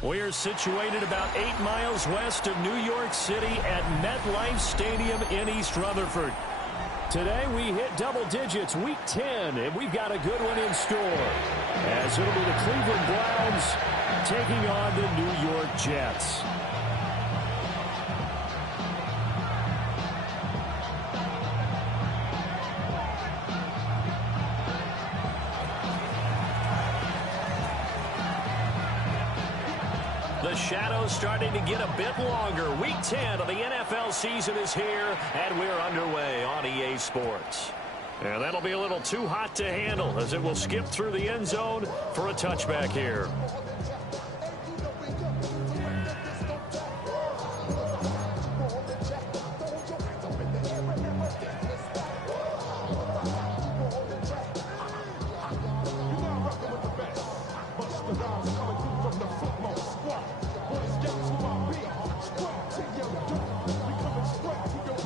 We're situated about 8 miles west of New York City at MetLife Stadium in East Rutherford. Today we hit double digits, week 10, and we've got a good one in store. As it'll be the Cleveland Browns taking on the New York Jets. The shadow's starting to get a bit longer. Week 10 of the NFL season is here, and we're underway on EA Sports. And that'll be a little too hot to handle as it will skip through the end zone for a touchback here.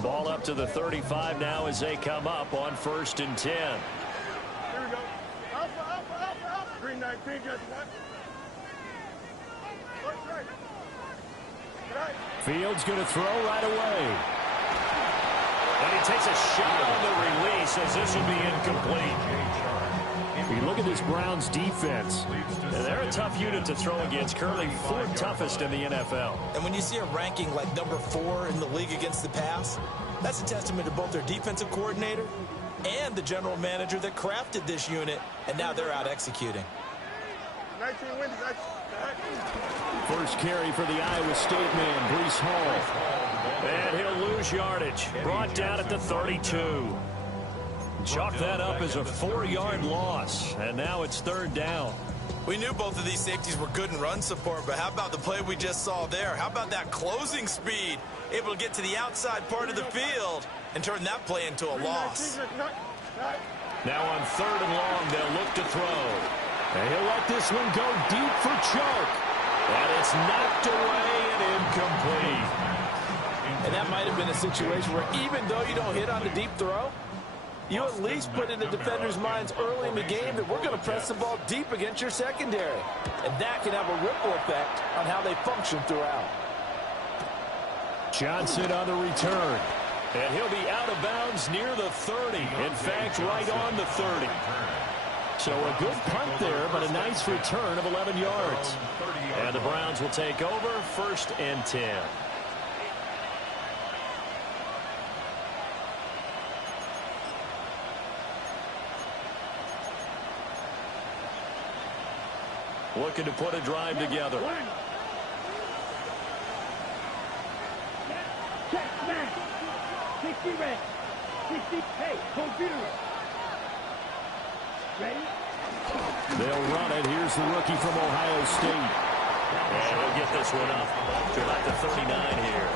Ball up to the 35 now as they come up on 1st and 10. Here we go. Alpha. Green 19, just one. Right. Fields going to throw right away. And he takes a shot on the release as this will be incomplete. You look at this Browns defense. They're a tough unit to throw against, currently 4th toughest in the NFL. And when you see a ranking like number 4 in the league against the pass, that's a testament to both their defensive coordinator and the general manager that crafted this unit, and now they're out executing. 19 wins. First carry for the Iowa State man, Breece Hall. And he'll lose yardage. Brought down at the 32. Chalk that up as a 4-yard loss, and now it's 3rd down. We knew both of these safeties were good in run support, but how about the play we just saw there? How about that closing speed? Able to get to the outside part of the field and turn that play into a loss. Now on 3rd and long, they'll look to throw. And he'll let this one go deep for Chark. And it's knocked away and incomplete. And that might have been a situation where even though you don't hit on the deep throw, you at least put in the defenders' minds early in the game that we're going to press the ball deep against your secondary. And that can have a ripple effect on how they function throughout. Johnson on the return. And he'll be out of bounds near the 30. In fact, right on the 30. So a good punt there, but a nice return of 11 yards. And the Browns will take over 1st and 10. Looking to put a drive together. Check, man. 60 red. 60, hey, computer. Ready? They'll run it. Here's the rookie from Ohio State. And he'll get this one up to about the 39 here.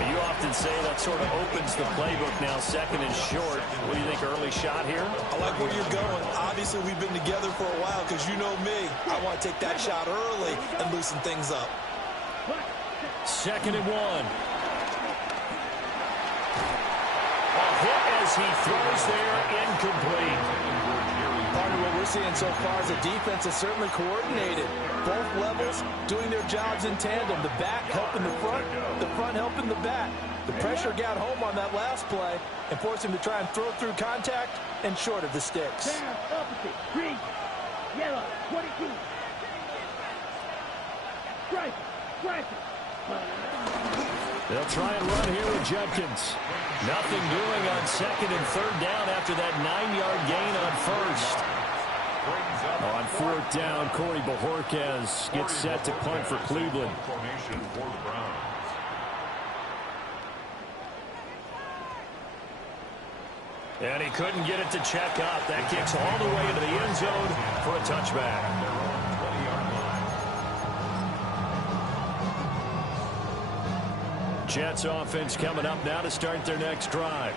You often say that sort of opens the playbook now, 2nd and short. What do you think, early shot here? I like where you're going. Obviously, we've been together for a while because you know me. I want to take that shot early and loosen things up. 2nd and 1. A hit as he throws there, incomplete. Part of what we're seeing so far is the defense is certainly coordinated. Both levels doing their jobs in tandem. The back helping the front helping the back. The pressure got home on that last play and forced him to try and throw through contact and short of the sticks. Down, opposite, green, yellow, 22. Strike. They'll try and run here with Judkins. Nothing doing on 2nd and 3rd down after that 9-yard gain on 1st. On 4th down, Corey Bojorquez gets set to punt for Cleveland. And he couldn't get it to check up. That kicks all the way into the end zone for a touchback. Jets offense coming up now to start their next drive.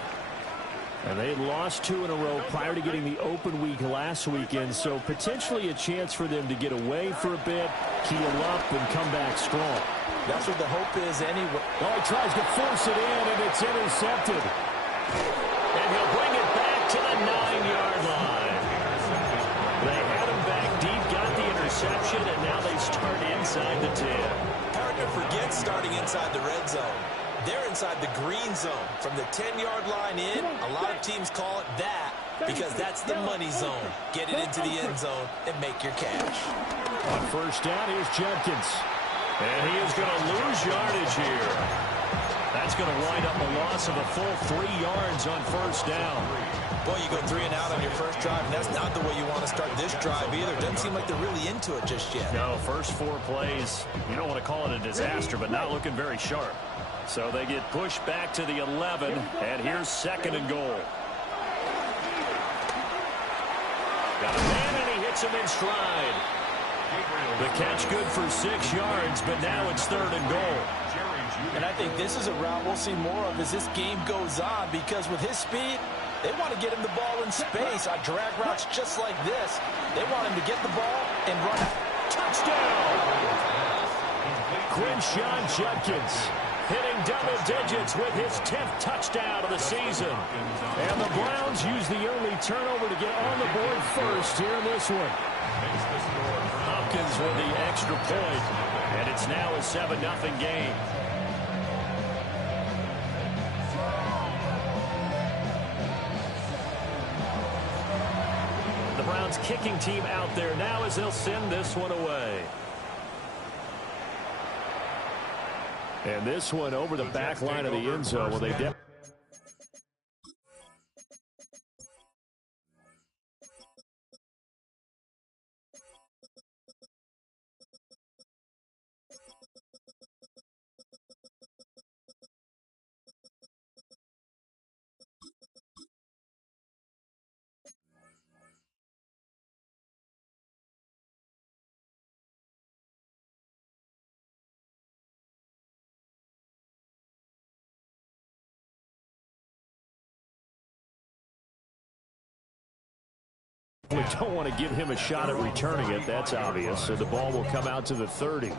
And they had lost 2 in a row prior to getting the open week last weekend, so potentially a chance for them to get away for a bit, keel up, and come back strong. That's what the hope is anyway. Oh, he tries to force it in, and it's intercepted. And he'll bring it back to the 9-yard line. They had him back deep, got the interception, and now they start inside the red zone. They're inside the green zone. From the 10-yard line in, a lot of teams call it that because that's the money zone. Get it into the end zone and make your cash. On first down, here's Judkins. And he is going to lose yardage here. That's going to wind up a loss of a full 3 yards on first down. Boy, you go 3 and out on your first drive, and that's not the way you want to start this drive either. Doesn't seem like they're really into it just yet. No, first 4 plays, you don't want to call it a disaster, but not looking very sharp. So they get pushed back to the 11, and here's 2nd and goal. Got a man, and he hits him in stride. The catch good for 6 yards, but now it's 3rd and goal. And I think this is a route we'll see more of as this game goes on, because with his speed, they want to get him the ball in space on drag routes just like this. They want him to get the ball and run it. Touchdown! Quinshawn Judkins hitting double digits with his 10th touchdown of the season. And the Browns use the only turnover to get on the board first here in this one. Hopkins with the extra point, and it's now a 7-0 game. The Browns kicking team out there now as they'll send this one away. And this one over the back line of the end zone. Well, they we don't want to give him a shot at returning it. That's obvious. So the ball will come out to the 30.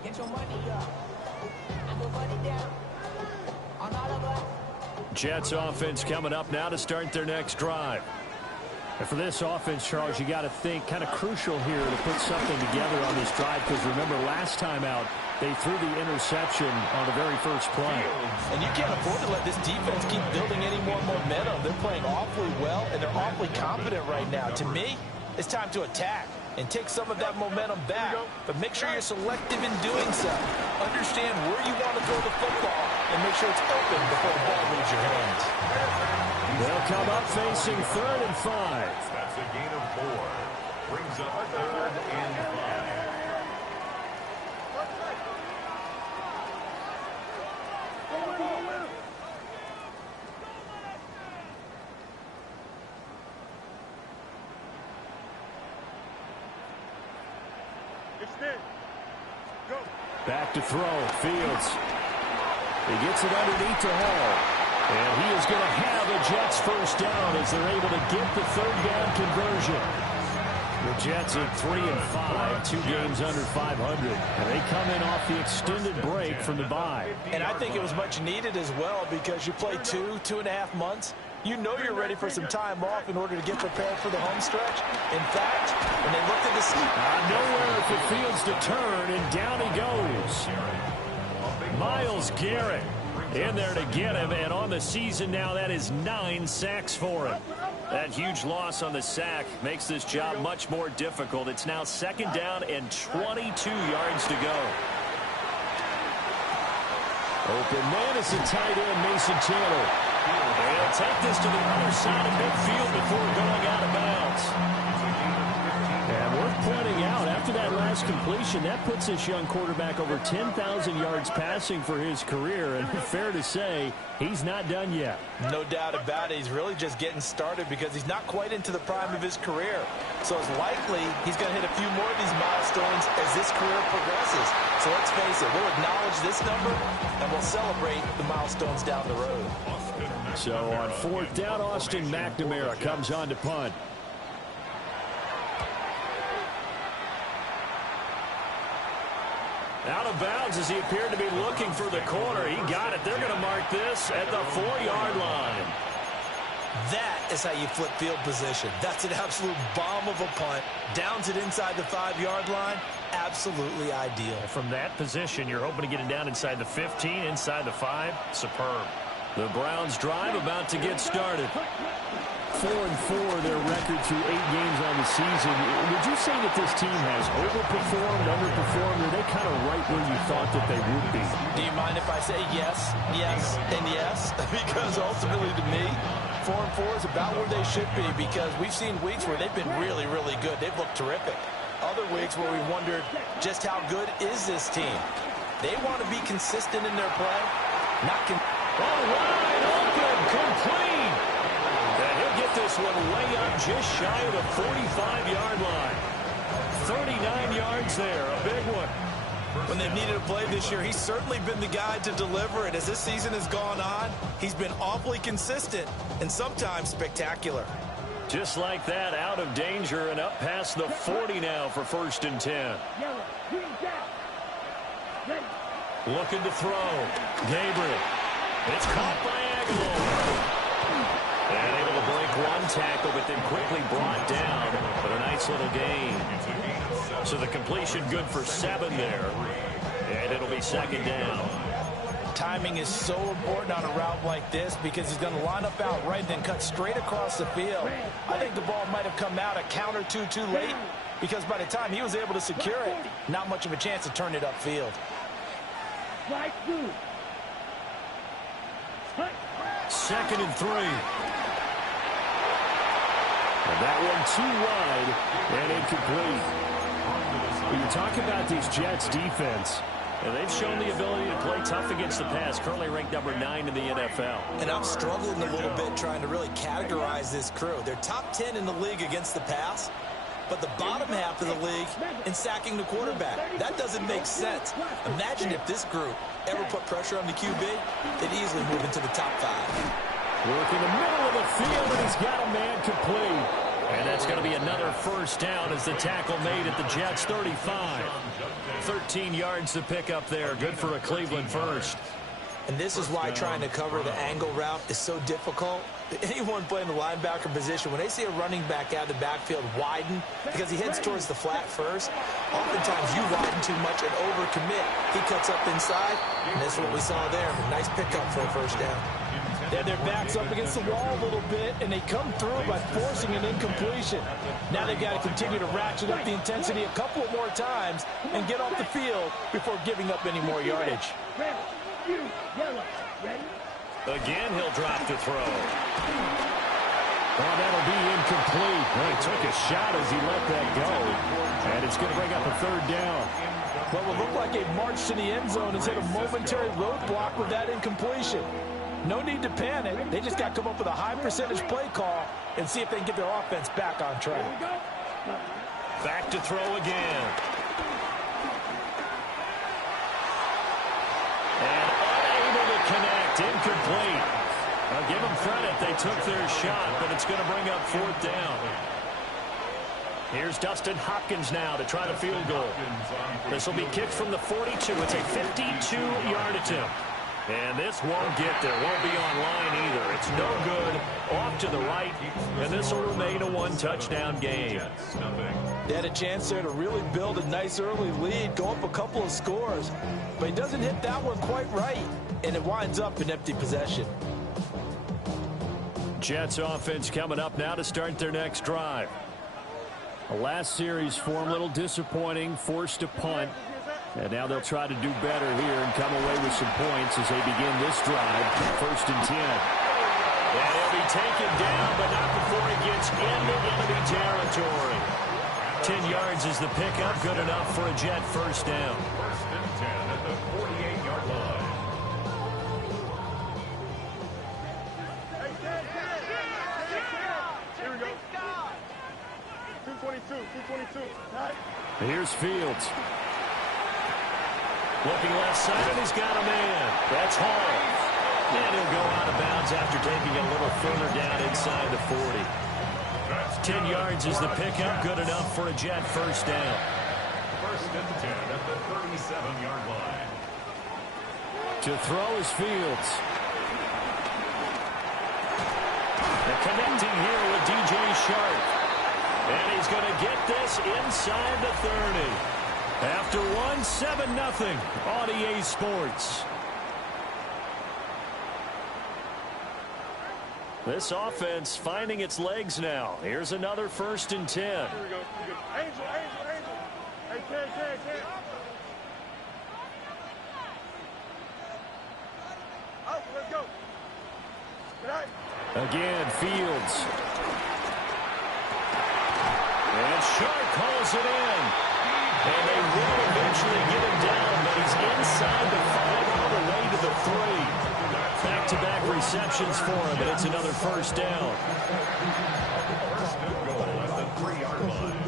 Jets offense coming up now to start their next drive. And for this offense, Charles, you got to think kind of crucial here to put something together on this drive, because remember last time out they threw the interception on the very first play. And you can't afford to let this defense keep building any more momentum. They're playing awfully well, and they're awfully confident right now. To me, it's time to attack and take some of that momentum back, but make sure you're selective in doing so. Understand where you want to throw the football and make sure it's open before the ball leaves your hands. They'll come up facing 3rd and 5. That's a gain of 4. Brings up 3rd and 5. Back to throw. Fields. He gets it underneath to Hall. And he is going to have a Jets first down as they're able to get the 3rd down conversion. The Jets at 3 and 5, 2 games under 500. And they come in off the extended break from the bye. And I think it was much needed as well, because you play 2.5 months. You know you're ready for some time off in order to get prepared for the home stretch. In fact, when they looked at the nowhere for Fields to turn, and down he goes. Myles Garrett in there to get him, and on the season now, that is 9 sacks for him. That huge loss on the sack makes this job much more difficult. It's now 2nd down and 22 yards to go. Open man is a tight end, Mason Taylor. They'll take this to the other side of midfield before going out of bounds. And worth pointing out, after that last completion, that puts this young quarterback over 10,000 yards passing for his career. And fair to say, he's not done yet. No doubt about it. He's really just getting started because he's not quite into the prime of his career. So it's likely he's going to hit a few more of these milestones as this career progresses. So let's face it, we'll acknowledge this number and we'll celebrate the milestones down the road. So on 4th down, Austin McNamara comes on to punt. Out of bounds as he appeared to be looking for the corner. He got it. They're going to mark this at the 4-yard line. That is how you flip field position. That's an absolute bomb of a punt. Downs it inside the 5-yard line. Absolutely ideal. From that position, you're hoping to get it down inside the 15, inside the 5. Superb. The Browns drive about to get started. 4-4 their record through 8 games on the season. Would you say that this team has overperformed, underperformed, or are they kind of right where you thought that they would be? Do you mind if I say yes, yes, and yes? Because ultimately to me, 4-4 is about where they should be, because we've seen weeks where they've been really, really good. They've looked terrific. Other weeks where we wondered just how good is this team. They want to be consistent in their play. Wide open, complete. And he'll get this one way up just shy of the 45-yard line. 39 yards there, a big one. When they've needed a play this year, he's certainly been the guy to deliver it. As this season has gone on, he's been awfully consistent and sometimes spectacular. Just like that, out of danger and up past the 40 now for 1st and 10. Looking to throw. Gabriel. It's caught by Aguilar. And able to break one tackle, but then quickly brought down. But a nice little gain. So the completion good for 7 there. And it'll be 2nd down. Timing is so important on a route like this, because he's going to line up out right and then cut straight across the field. I think the ball might have come out a count or two too late, because by the time he was able to secure it, not much of a chance to turn it upfield. 2nd and 3. And that one too wide and incomplete. When you talk about these Jets defense, and they've shown the ability to play tough against the pass, currently ranked number 9 in the NFL. And I'm struggling a little bit trying to really categorize this crew. They're top 10 in the league against the pass, but the bottom half of the league in sacking the quarterback. That doesn't make sense. Imagine if this group ever put pressure on the QB, they'd easily move into the top 5. Work in the middle of the field, and he's got a man complete. And that's going to be another 1st down as the tackle made at the Jets' 35. 13 yards to pick up there. Good for a Cleveland first. And this is why trying to cover the angle route is so difficult. Anyone playing the linebacker position, when they see a running back out of the backfield widen because he heads towards the flat first, oftentimes you widen too much and overcommit. He cuts up inside, and that's what we saw there. A nice pickup for a 1st down. They have their backs up against the wall a little bit, and they come through by forcing an incompletion. Now they've got to continue to ratchet up the intensity a couple more times and get off the field before giving up any more yardage. Again, he'll drop to throw. Oh, that'll be incomplete. Well, he took a shot as he let that go. And it's going to bring up a 3rd down. What will look like a march to the end zone has hit a momentary roadblock with that incompletion. No need to panic. They just got to come up with a high percentage play call and see if they can get their offense back on track. Back to throw again. And unable to connect. Incomplete. I'll give them credit. They took their shot, but it's going to bring up 4th down. Here's Dustin Hopkins now to try the field goal. This will be kicked from the 42. It's a 52-yard attempt. And this won't get there. Won't be on line either. It's no good. Off to the right. And this will remain a 1-touchdown game. They had a chance there to really build a nice early lead, go up a couple of scores. But he doesn't hit that one quite right. And it winds up in empty possession. Jets offense coming up now to start their next drive. The last series form a little disappointing. Forced to punt. And now they'll try to do better here and come away with some points as they begin this drive. 1st and 10. And he'll be taken down, but not before he gets into enemy territory. 10 yards is the pickup. Good enough for a Jet 1st down. 1st and 10 at the 48-yard line. Here we go. 222. Here's Fields. Looking left side, and he's got a man. That's Hall. And he'll go out of bounds after taking it a little further down inside the 40. 10 yards is the pickup. Good enough for a Jet 1st down. 1st and 10 at the 37-yard line. To throw is Fields. The connecting here with DJ Sharp. And he's going to get this inside the 30. After one, 7-0 on EA Sports. This offense finding its legs now. Here's another 1st and 10. Here we go. Angel. Hey, Ken. Out, let's go. Good night. Again, Fields. And Sharp calls it in. And they will eventually get him down, but he's inside the 5 all the way to the 3. Back-to-back receptions for him, and it's another 1st down. First and goal at the 3-yard line.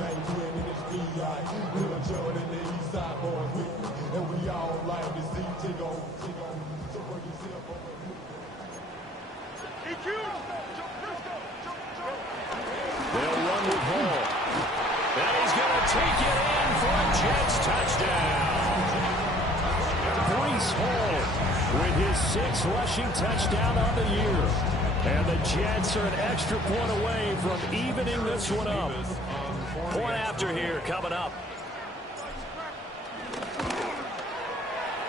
They'll run with Hall. And he's going to take it in for a Jets touchdown. Breece Hall with his 6th rushing touchdown on the year. And the Jets are an extra point away from evening this one up. Point after here coming up.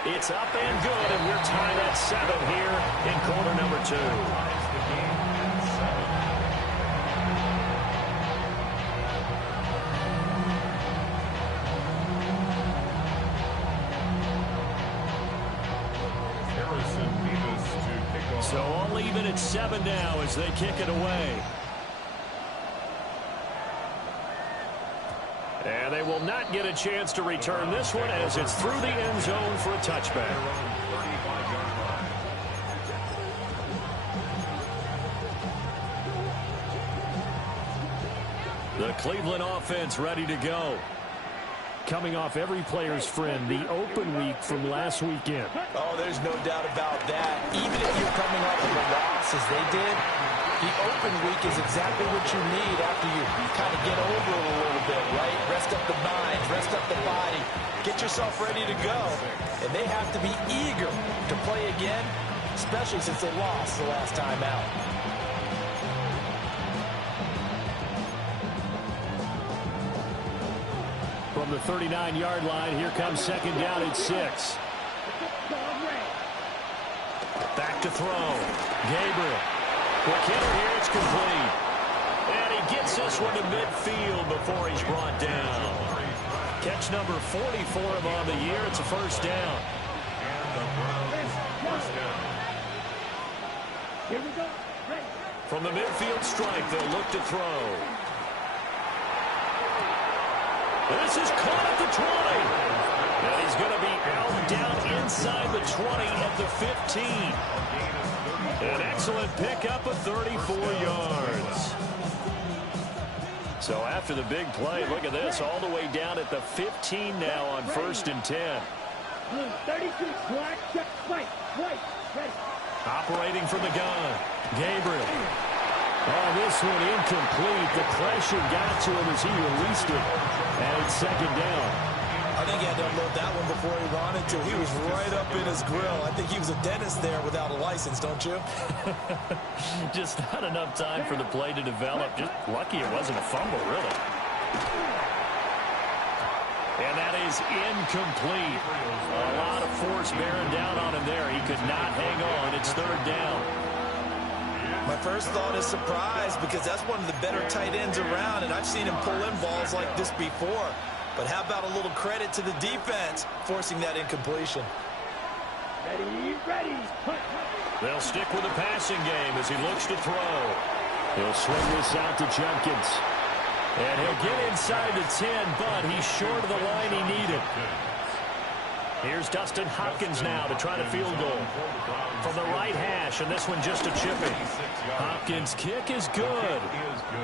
It's up and good, and we're tied at 7 here in quarter number 2. So all even at 7 now as they kick it away. And they will not get a chance to return this one as it's through the end zone for a touchback. The Cleveland offense ready to go. Coming off every player's friend, the open week from last weekend. Oh, there's no doubt about that. Even if you're coming off of a loss as they did, the open week is exactly what you need after you kind of get over it a little bit, right? Rest up the mind, rest up the body, get yourself ready to go. And they have to be eager to play again, especially since they lost the last time out. From the 39-yard line, here comes 2nd down at 6. Back to throw. Gabriel. Quick hitter here, it's complete. And he gets this one to midfield before he's brought down. Catch number 40 for him on the year. It's a 1st down. Here we go. Ready. From the midfield strike, they'll look to throw. This is caught at the 20. And he's going to be out down inside the 20 at the 15. An excellent pickup of 34 yards. So after the big play, look at this, all the way down at the 15 now on 1st and 10. 32, black, check, white, ready. Operating from the gun, Gabriel. Oh, this one incomplete. The pressure got to him as he released it. And it's 2nd down. I think he had to unload that one before he wanted to. He was right up in his grill. I think he was a dentist there without a license, don't you? Just not enough time for the play to develop. Just lucky it wasn't a fumble, really. And that is incomplete. A lot of force bearing down on him there. He could not hang on. It's 3rd down. My first thought is surprise because that's one of the better tight ends around, and I've seen him pull in balls like this before. But how about a little credit to the defense forcing that incompletion? Ready. They'll stick with the passing game as he looks to throw. He'll swing this out to Jenkins. And he'll get inside the 10, but he's short of the line he needed. Here's Dustin Hopkins now to try the field goal. From the right hash, and this one just a chipping. Hopkins' kick is good.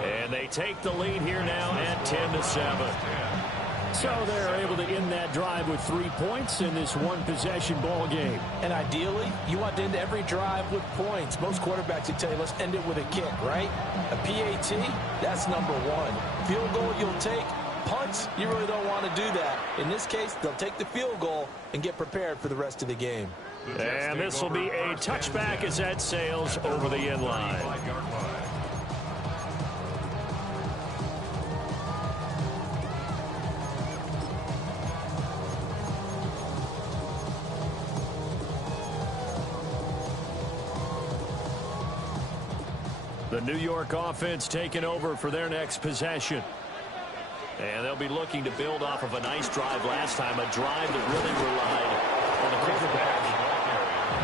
And they take the lead here now at 10-7. So they're able to end that drive with 3 points in this one-possession ball game. And ideally, you want to end every drive with points. Most quarterbacks would tell you, let's end it with a kick, right? A PAT, that's number 1. Field goal you'll take. Punts, you really don't want to do that. In this case, they'll take the field goal and get prepared for the rest of the game. And this will be a touchback as that sails over the end line. The New York offense taking over for their next possession. And they'll be looking to build off of a nice drive last time, a drive that really relied on the quarterback.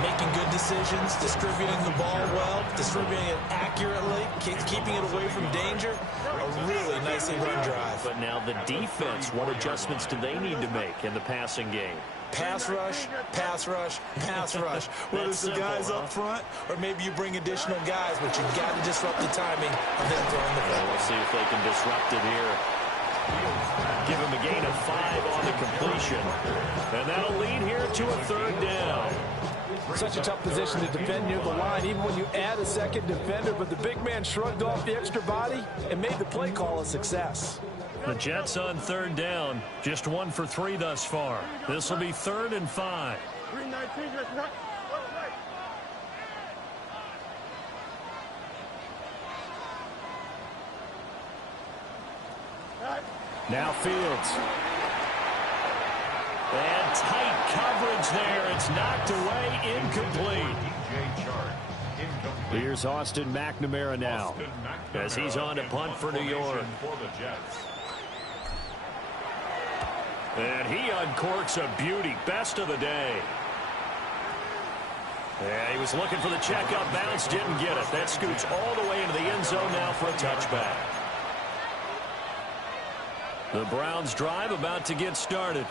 Making good decisions, distributing the ball well, distributing it accurately, keeping it away from danger. A really nicely run drive. But now the defense, what adjustments do they need to make in the passing game? Pass rush, pass rush, pass rush. Whether it's the guys up front or maybe you bring additional guys, but you've got to disrupt the timing of them throwing the ball. We'll see if they can disrupt it here. Give him a gain of 5 on the completion. And that'll lead here to a 3rd down. Such a tough position to defend near the line, even when you add a second defender, but the big man shrugged off the extra body and made the play call a success. The Jets on 3rd down, just 1 for 3 thus far. This will be 3rd and 5. 319, just right. Now Fields. And tight coverage there. It's knocked away, incomplete. Here's Austin McNamara now as he's on to punt for New York. And he uncorks a beauty. Best of the day. Yeah, he was looking for the checkup bounce, didn't get it. That scoots all the way into the end zone now for a touchback. The Browns drive about to get started.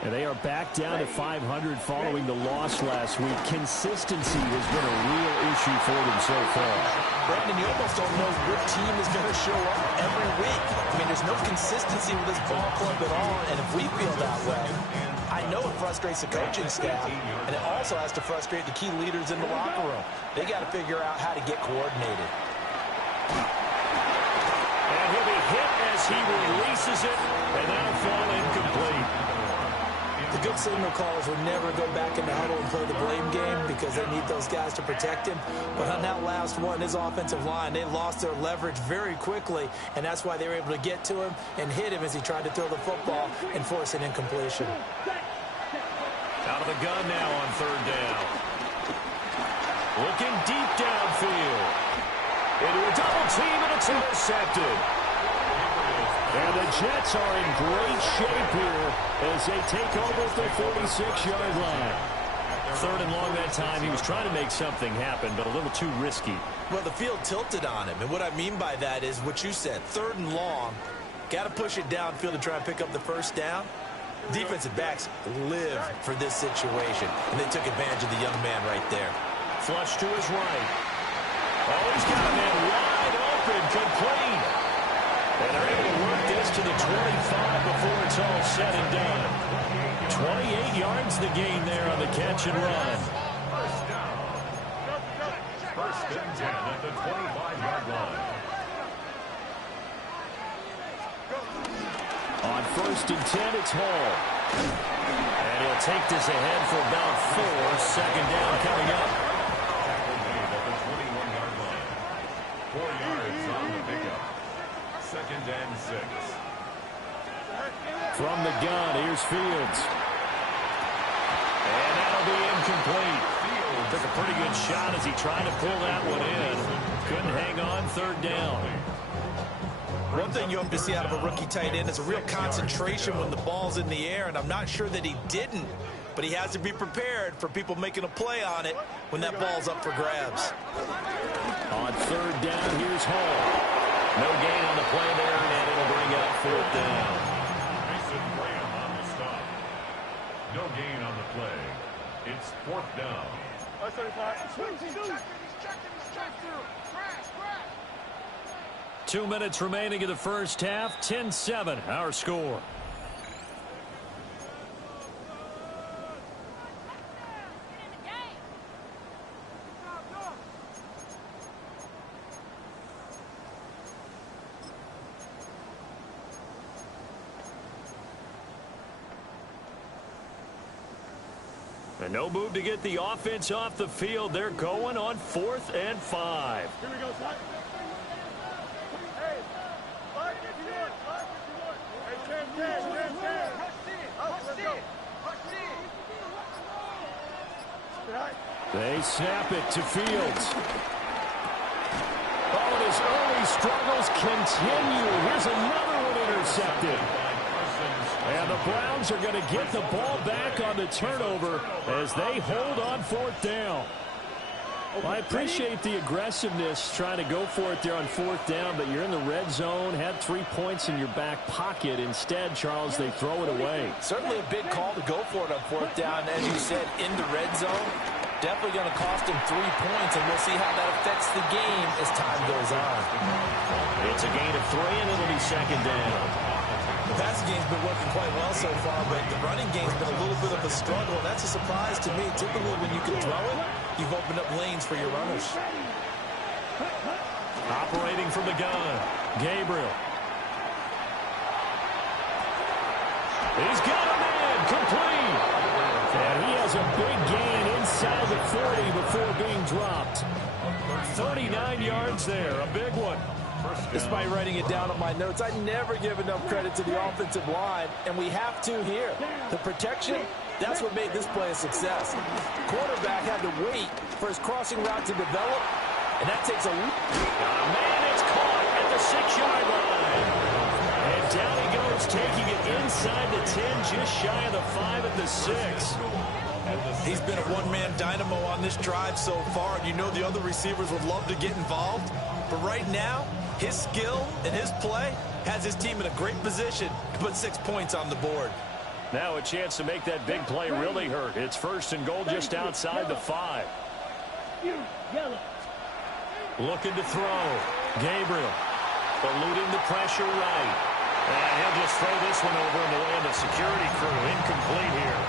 And they are back down to 500 following the loss last week. Consistency has been a real issue for them so far. Brandon, you almost don't know what team is going to show up every week. I mean, there's no consistency with this ball club at all, and if we feel that way, I know it frustrates the coaching staff, and it also has to frustrate the key leaders in the locker room. They got to figure out how to get coordinated. And he'll be hit as he releases it, and that'll fall incomplete. The good signal callers would never go back in the huddle and play the blame game because they need those guys to protect him. But on that last one, his offensive line, they lost their leverage very quickly, and that's why they were able to get to him and hit him as he tried to throw the football and force an incompletion. Out of the gun now on 3rd down. Looking deep downfield. Into a double team, and it's intercepted. And the Jets are in great shape here as they take over at the 46-yard line. 3rd and long that time. He was trying to make something happen, but a little too risky. Well, the field tilted on him, and what I mean by that is what you said. 3rd and long, got to push it downfield to try and pick up the 1st down. Defensive backs live for this situation, and they took advantage of the young man right there. Flush to his right. Oh, he's got a man wide open, complete. And they're able to work this to the 25 before it's all said and done. 28 yards the gain there on the catch and run. First down. First and 10 at the 25-yard line. On 1st and 10, it's Hall. And he'll take this ahead for about 4. 2nd down coming up. At the 21-yard line. 4 yards on the pickup. 2nd and 6. From the gun, here's Fields. And that'll be incomplete. Fields took a pretty good shot as he tried to pull that one in. Couldn't hang on 3rd down. One thing you hope to see out of a rookie tight end is a real concentration when the ball's in the air, and I'm not sure that he didn't, but he has to be prepared for people making a play on it when that ball's up for grabs. On 3rd down, here's Hall. No gain on the play there, and it'll bring up 4th down. Mason Graham on the stop. No gain on the play. It's 4th down. 2 minutes remaining in the first half. 10-7, our score. And no move to get the offense off the field. They're going on 4th and 5. Here we go, son. Hey, 551, 551. Hey, 10, 10, 10, 10. Let's go. They snap it to Fields. struggles continue. Here's another one intercepted. And the Browns are going to get the ball back on the turnover as they hold on 4th down. Well, I appreciate the aggressiveness trying to go for it there on 4th down, but you're in the red zone, had 3 points in your back pocket. Instead, Charles, they throw it away. Certainly a big call to go for it on 4th down. As you said, in the red zone, definitely going to cost him 3 points, and we'll see how that affects the game as time goes on. It's a gain of 3, and it'll be 2nd down. The passing game's been working quite well so far, but the running game's been a little bit of a struggle, and that's a surprise to me. Typically, when you can throw it, you've opened up lanes for your runners. Operating from the gun, Gabriel. He's got a man, complete. And he has a big gain inside the 40 before being dropped. 39 yards there, a big one. Despite writing it down on my notes, I never give enough credit to the offensive line, and we have to here. The protection, that's what made this play a success. Quarterback had to wait for his crossing route to develop, and that takes a leap. Man, it's caught at the 6-yard line. And down he goes, taking it inside the 10, just shy of the 5 at the 6. He's been a one-man dynamo on this drive so far, and you know the other receivers would love to get involved. But right now, his skill and his play has his team in a great position to put 6 points on the board. Now a chance to make that big play really hurt. It's 1st and goal just outside the 5. Looking to throw. Gabriel eluding the pressure right. And he'll just throw this one over in the way of the security crew. Incomplete here.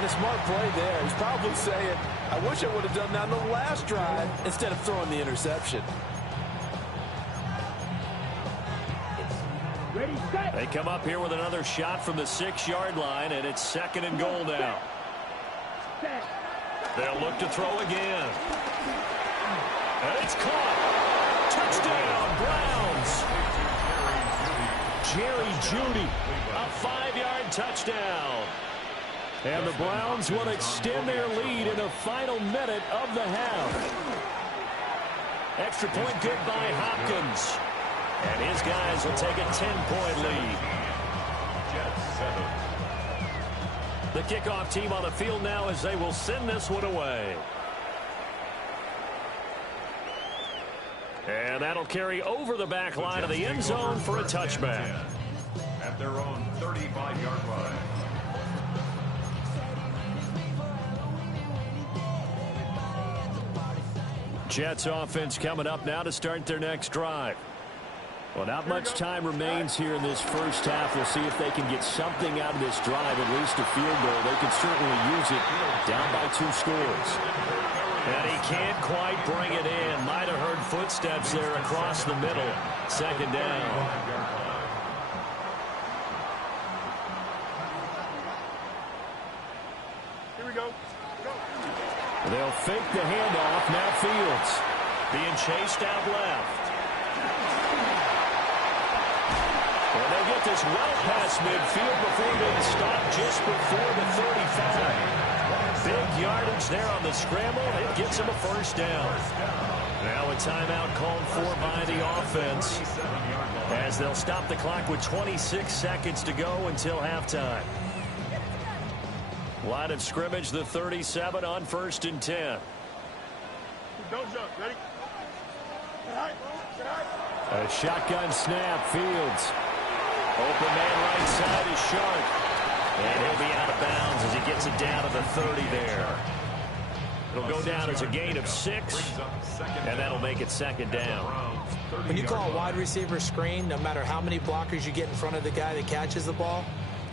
And a smart play there. He's probably saying, I wish I would have done that on the last drive instead of throwing the interception. They come up here with another shot from the 6-yard line, and it's 2nd and goal now. They'll look to throw again. And it's caught. Touchdown, Browns. Jerry Jeudy, a 5-yard touchdown. And the Browns will extend their lead in the final minute of the half. Extra point good by Hopkins. And his guys will take a 10-point lead. The kickoff team on the field now as they will send this one away. And that'll carry over the back line of the end zone for a touchback. At their own 35-yard line. Jets offense coming up now to start their next drive. Well, not much time remains here in this first half. We'll see if they can get something out of this drive, at least a field goal. They could certainly use it down by 2 scores. And he can't quite bring it in. Might have heard footsteps there across the middle. 2nd down. Here we go. They'll fake the handoff. Now Fields being chased out left. And they get this well past midfield before being stopped just before the 35. Big yardage there on the scramble. It gets him a 1st down. Now a timeout called for by the offense as they'll stop the clock with 26 seconds to go until halftime. Line of scrimmage, the 37 on 1st and 10. Don't jump. Ready? A shotgun snap. Fields. Open man right side is Sharp. And he'll be out of bounds as he gets it down to the 30 there. It'll go down as a gain of 6, and that'll make it 2nd down. When you call a wide receiver screen, no matter how many blockers you get in front of the guy that catches the ball,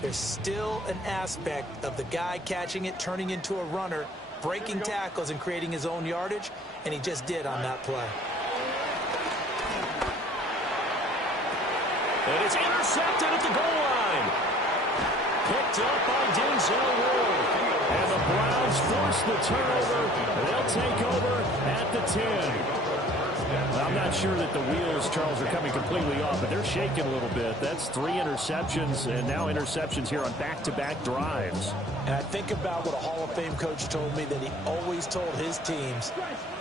there's still an aspect of the guy catching it, turning into a runner, breaking tackles and creating his own yardage, and he just did on that play. And it's intercepted at the goal line. Picked up by Denzel Ward. And the Browns force the turnover. They'll take over at the 10. I'm not sure that the wheels, Charles, are coming completely off, but they're shaking a little bit. That's 3 interceptions, and now interceptions here on back-to-back drives. And I think about what a Hall of Fame coach told me, that he always told his teams,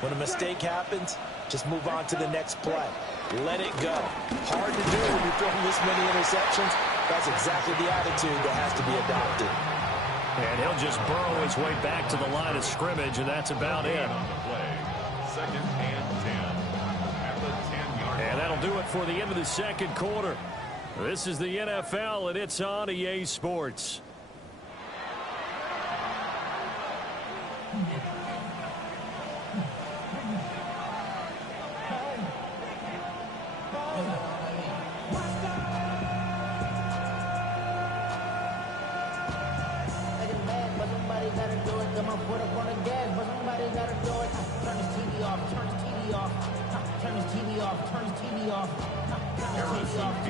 when a mistake happens, just move on to the next play. let it go. Hard to do when you're throwing this many interceptions. That's exactly the attitude that has to be adopted. And he'll just burrow his way back to the line of scrimmage, and that's about it. On the play. 2nd and 10. At the 10-yard line. And that'll do it for the end of the second quarter. This is the NFL, and it's on EA Sports.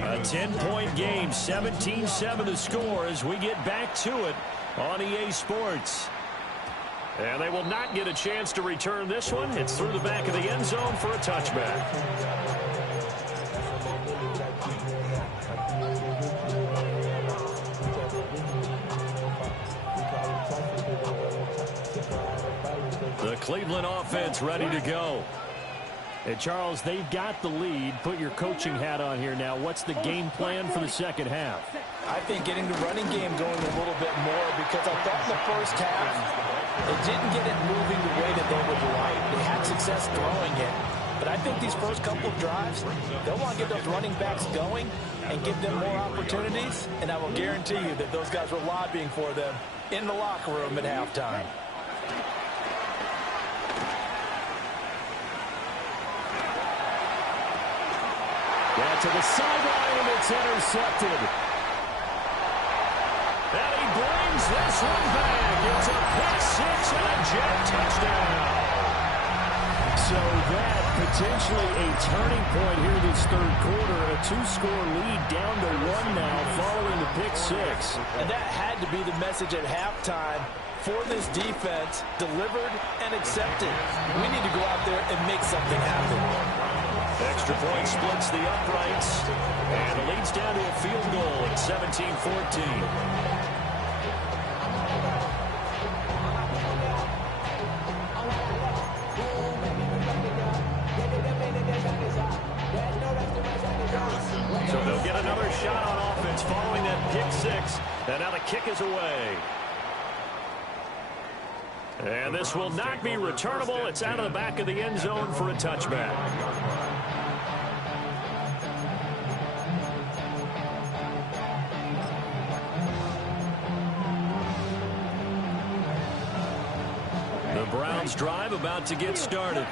A 10-point game, 17-7 the score as we get back to it on EA Sports. And they will not get a chance to return this one. It's through the back of the end zone for a touchback. The Cleveland offense ready to go. And Charles, they've got the lead. Put your coaching hat on here now. What's the game plan for the second half? I think getting the running game going a little bit more, because I thought in the first half they didn't get it moving the way that they would like. They had success throwing it. But I think these first couple of drives, they'll want to get those running backs going and give them more opportunities. And I will guarantee you that those guys were lobbying for them in the locker room at halftime. To the sideline, and it's intercepted. And he brings this one back. It's a pick six and a jet touchdown. So that potentially a turning point here this third quarter. A two-score lead down to one now following the pick six. And that had to be the message at halftime for this defense. Delivered and accepted. We need to go out there and make something happen. Extra point splits the uprights, and it leads down to a field goal at 17-14. So they'll get another shot on offense following that pick six, and now the kick is away. And this will not be returnable. It's out of the back of the end zone for a touchback. The Browns drive about to get started.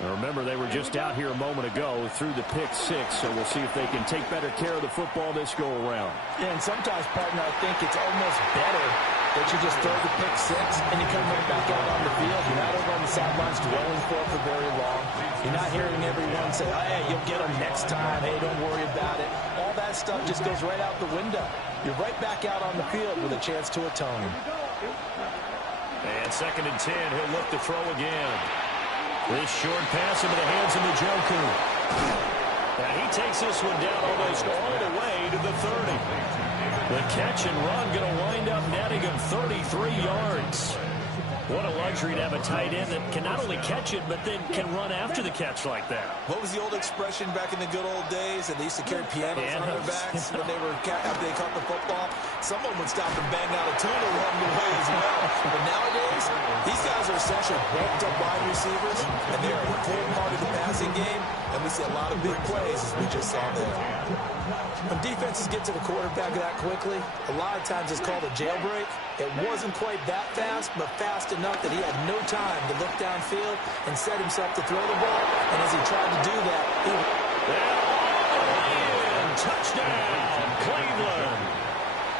Now remember, they were just out here a moment ago through the pick six, so we'll see if they can take better care of the football this go-around. Yeah, and sometimes, partner, I think it's almost better that you just throw the pick six and you come right back out on the field. You're not over on the sidelines dwelling for very long. You're not hearing everyone say, oh, hey, you'll get them next time. Hey, don't worry about it. All that stuff just goes right out the window. You're right back out on the field with a chance to atone. And 2nd and 10, he'll look to throw again. This short pass into the hands of Njoku. And he takes this one down almost all the way to the 30. The catch and run going to wind up netting him 33 yards. What a luxury to have a tight end that can not only catch it, but then can run after the catch like that. What was the old expression back in the good old days? And they used to carry pianos on their backs when they were after they caught the football. Someone would stop and bang out a tune along the way as well. But nowadays, these guys are essentially bulked up wide receivers, and they're an important part of the passing game. And we see a lot of big plays, as we just saw there. When defenses get to the quarterback that quickly, a lot of times it's called a jailbreak. It wasn't quite that fast, but fast enough that he had no time to look downfield and set himself to throw the ball. And as he tried to do that, he... Touchdown, Cleveland.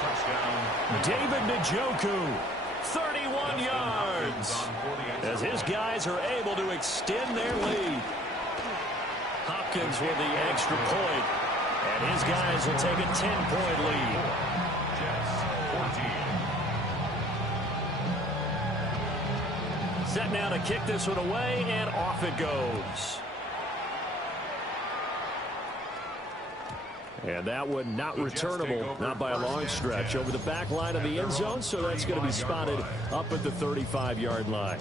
Touchdown. David Njoku, 31 yards. As his guys are able to extend their lead. Hopkins with the extra point. And his guys will take a 10-point lead. Jets 14. Set now to kick this one away, and off it goes. And that one not returnable, not by a long stretch, over the back line of the end zone, so that's going to be spotted up at the 35-yard line.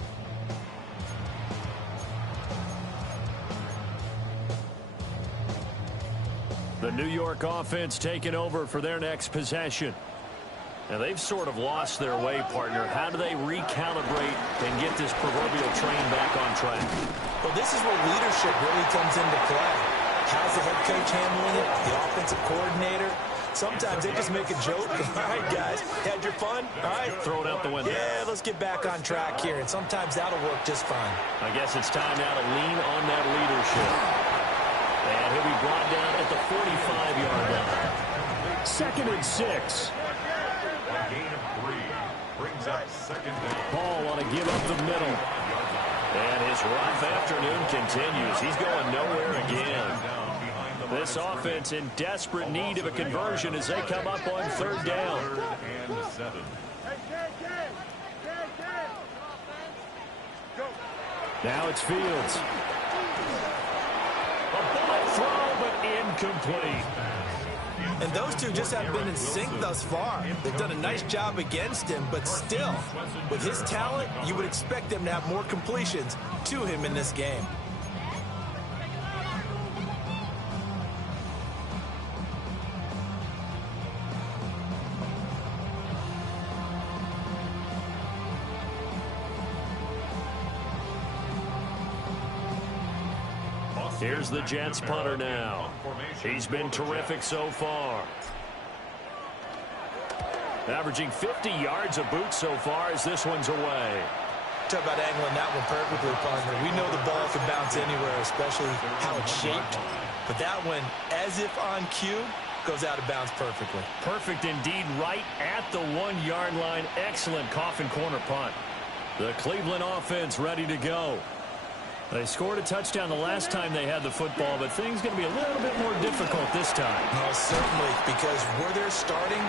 The New York offense taking over for their next possession. Now, they've sort of lost their way, partner. How do they recalibrate and get this proverbial train back on track? Well, this is where leadership really comes into play. How's the head coach handling it? The offensive coordinator? Sometimes they just make a joke. All right, guys, had your fun? All right. Throw it out the window. Yeah, let's get back on track here. And sometimes that'll work just fine. I guess it's time now to lean on that leadership. And he'll be brought down at the 45-yard line. 2nd and 6. A gain of 3 brings up 2nd down. Paul want to give up the middle. And his rough afternoon continues. He's going nowhere again. This offense in desperate need of a conversion as they come up on 3rd down. 3rd and 7. Now it's Fields. A bullet throw, but incomplete. And those two just haven't been in sync thus far. They've done a nice job against him, but still, with his talent, you would expect them to have more completions to him in this game. Here's the Jets punter now. He's been terrific so far. Averaging 50 yards a boot so far as this one's away. Talk about angling that one perfectly, partner. We know the ball can bounce anywhere, especially how it's shaped. But that one, as if on cue, goes out of bounds perfectly. Perfect indeed, right at the 1-yard line. Excellent coffin corner punt. The Cleveland offense ready to go. They scored a touchdown the last time they had the football, but things going to be a little bit more difficult this time. No, certainly, because where they're starting,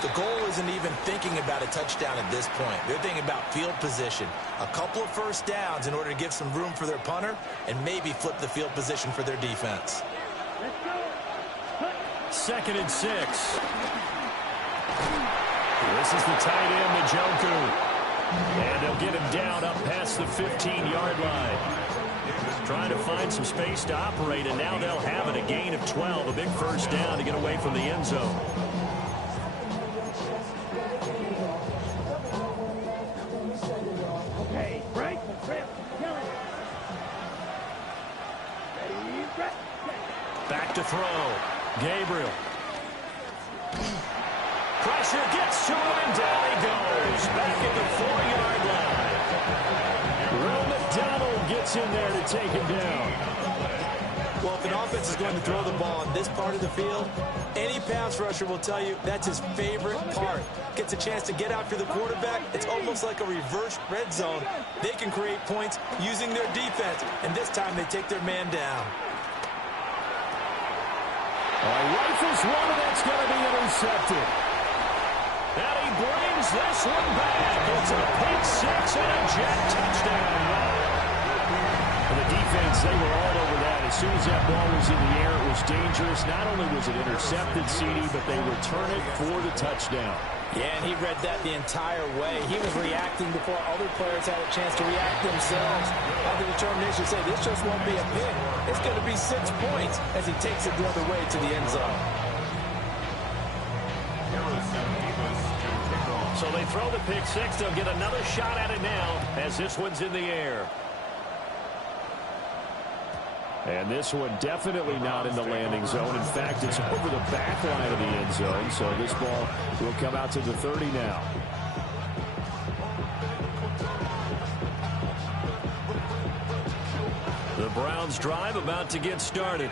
the goal isn't even thinking about a touchdown at this point. They're thinking about field position, a couple of first downs in order to give some room for their punter, and maybe flip the field position for their defense. 2nd and 6. This is the tight end, Njoku. And they'll get him down up past the 15-yard line. Trying to find some space to operate, and now they'll have it. A gain of 12, a big first down to get away from the end zone. Okay, break, rip, kill it. Ready, break. Back to throw. Gabriel. Pressure gets to him, and down he goes. Back at the 4-yard line. Will McDonald gets in there to take him down. Well, if an offense is going to throw the ball on this part of the field, any pass rusher will tell you that's his favorite part. Gets a chance to get after the quarterback. It's almost like a reverse red zone. They can create points using their defense, and this time they take their man down. Rifles one, and that's going to be intercepted. And he brings this one back. It's a pick six and a Jet touchdown. And the defense, they were all over that. As soon as that ball was in the air, it was dangerous. Not only was it intercepted, CD, but they return it for the touchdown. Yeah, and he read that the entire way. He was reacting before other players had a chance to react themselves. Had the determination to say, this just won't be a pick. It's going to be 6 points as he takes it the other way to the end zone. So they throw the pick six. They'll get another shot at it now as this one's in the air. And this one definitely not in the landing zone. In fact, it's over the back line of the end zone. So this ball will come out to the 30 now. The Browns drive about to get started.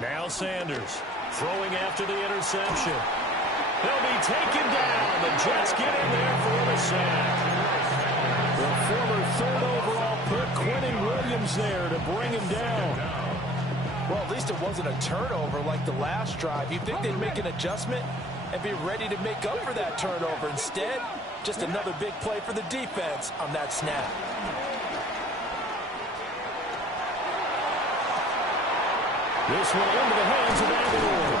Now Sanders throwing after the interception. He'll be taken down. The Jets get in there for the sack. The former third overall pick, Quinnen Williams, there to bring him down. Well, at least it wasn't a turnover like the last drive. You'd think they'd make an adjustment and be ready to make up for that turnover. Instead, just another big play for the defense on that snap. This one into the hands of Aguilar.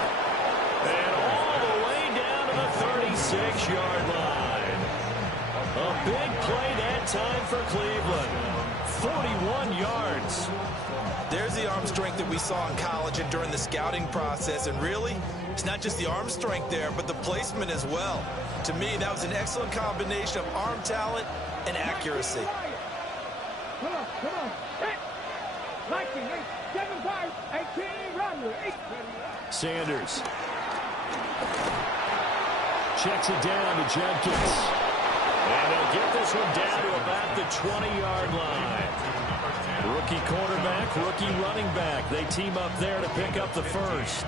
And all the way down to the 36-yard line. A big play that time for Cleveland. 41 yards. There's the arm strength that we saw in college and during the scouting process. And really, it's not just the arm strength there, but the placement as well. To me, that was an excellent combination of arm talent and accuracy. Come on. Hey. Liking, 7-5, 18, run. Sanders. Checks it down to Jenkins. And they'll get this one down to about the 20-yard line. Rookie quarterback, rookie running back. They team up there to pick up the first.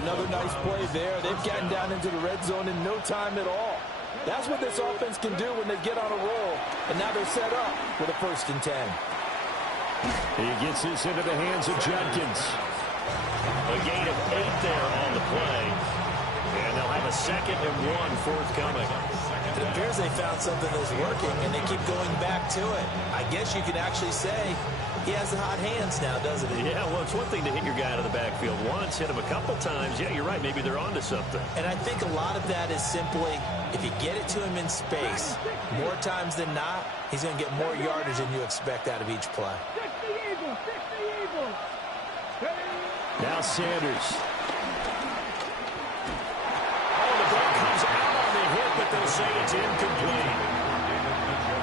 Another nice play there. They've gotten down into the red zone in no time at all. That's what this offense can do when they get on a roll. And now they're set up with a 1st and 10. He gets this into the hands of Jenkins. A gain of 8 there on the play. And they'll have a 2nd and 1 forthcoming. It appears they found something that's working, and they keep going back to it. I guess you could actually say he has the hot hands now, doesn't he? Yeah, well, it's one thing to hit your guy out of the backfield once, hit him a couple times. Yeah, you're right. Maybe they're onto something. And I think a lot of that is simply, if you get it to him in space, more times than not, he's going to get more yardage than you expect out of each play. Now Sanders. Oh, the ball comes out on the hit, but they'll say it's incomplete.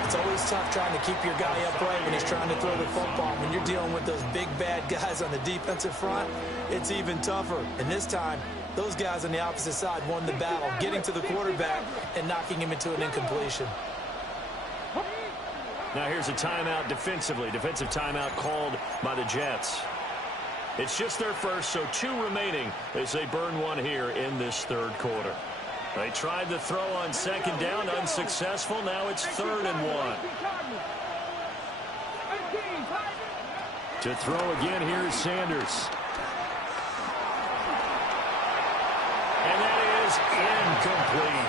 It's always tough trying to keep your guy upright when he's trying to throw the football. When you're dealing with those big, bad guys on the defensive front, it's even tougher. And this time, those guys on the opposite side won the battle, getting to the quarterback and knocking him into an incompletion. Now here's a timeout defensively. Defensive timeout called by the Jets. It's just their first, so 2 remaining as they burn one here in this 3rd quarter. They tried to throw on 2nd down, unsuccessful. Now it's 3rd and 1. To throw again, here's Sanders. And that is incomplete.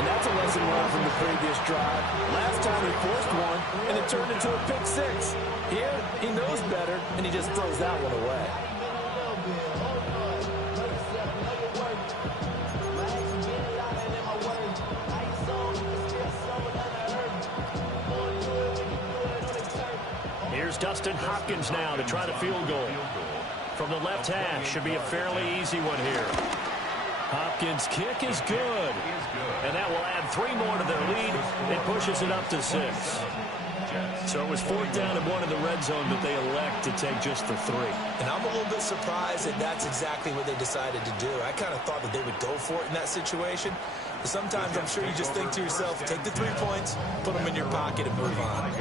And that's a lesson learned from the previous drive. Last time he forced one, and it turned into a pick 6. Here, he knows better, and he just throws that one away. Here's Dustin Hopkins now to try the field goal. From the left hash, should be a fairly easy one here. Hopkins' kick is good. And that will add 3 more to their lead. It pushes it up to 6. So it was 4th down and 1 in the red zone, but they elect to take just the 3. And I'm a little bit surprised that that's exactly what they decided to do. I kind of thought that they would go for it in that situation. But sometimes I'm sure you just think to yourself, take the 3 points, put them in your pocket, and move on.